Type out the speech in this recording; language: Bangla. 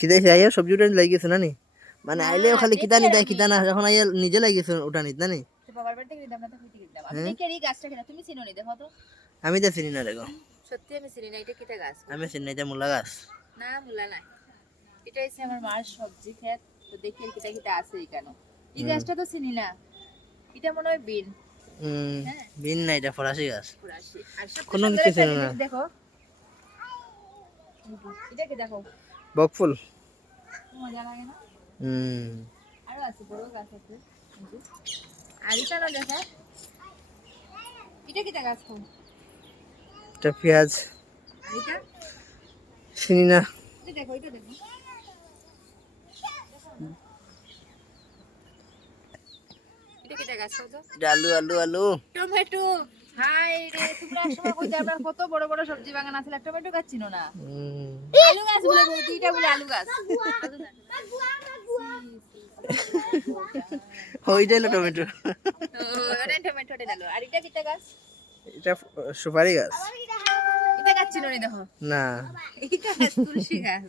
খিদাইছে আইয়া সবজি উঠানি লাগিয়েছে না নি মানে আইলেও খালি কিতা নি দেয় কিতা না যখন আইয়া নিজে লাগিয়েছে উঠানিত না নি তো বাবার বাড়িতে গেলাম না তো হইতে গেলাম আমি দেখি আর এই গাছটা কেন তুমি চিনো নি দেখো তো আমি তো চিনি না রে গো সত্যি আমি চিনি না এটা কিটা গাছ আমি চিনি না এটা মূলা গাছ না মূলা না এটা হচ্ছে আমার মার সবজি ক্ষেত তো দেখি আর কিটা কিটা আছে এখানে এই গাছটা তো চিনি না এটা মনে হয় বিন বিন না এটা ফরাসি গাছ ফরাসি আর সব কোনো কিছু চিনি না দেখো এটা কি দেখো বকফুল মজা লাগে না হুম আরো আছে বড় গাছ আছে আর এটা না দেখো এটা কিটা গাছ কোন এটা পেঁয়াজ আর এটা চিনি না এটা দেখো এটা দেখো এটা কিটা গাছ কত এটা আলু আলু আলু টমেটো হাই রে তোমরা একসময় কইতে আমরা কত বড় বড় সবজি বাগান আছে টমেটো গাছ চিনো না আলু গাছ বলে বলতি এটা বলে আলু গাছ ওইটা হলো টমেটো ওরে টমেটোটা ডালো আর এটা কিটা গাছ এটা সুপারি গাছ এটা গাছ চিনো নি দেখো না এটা গাছ তুলসী গাছ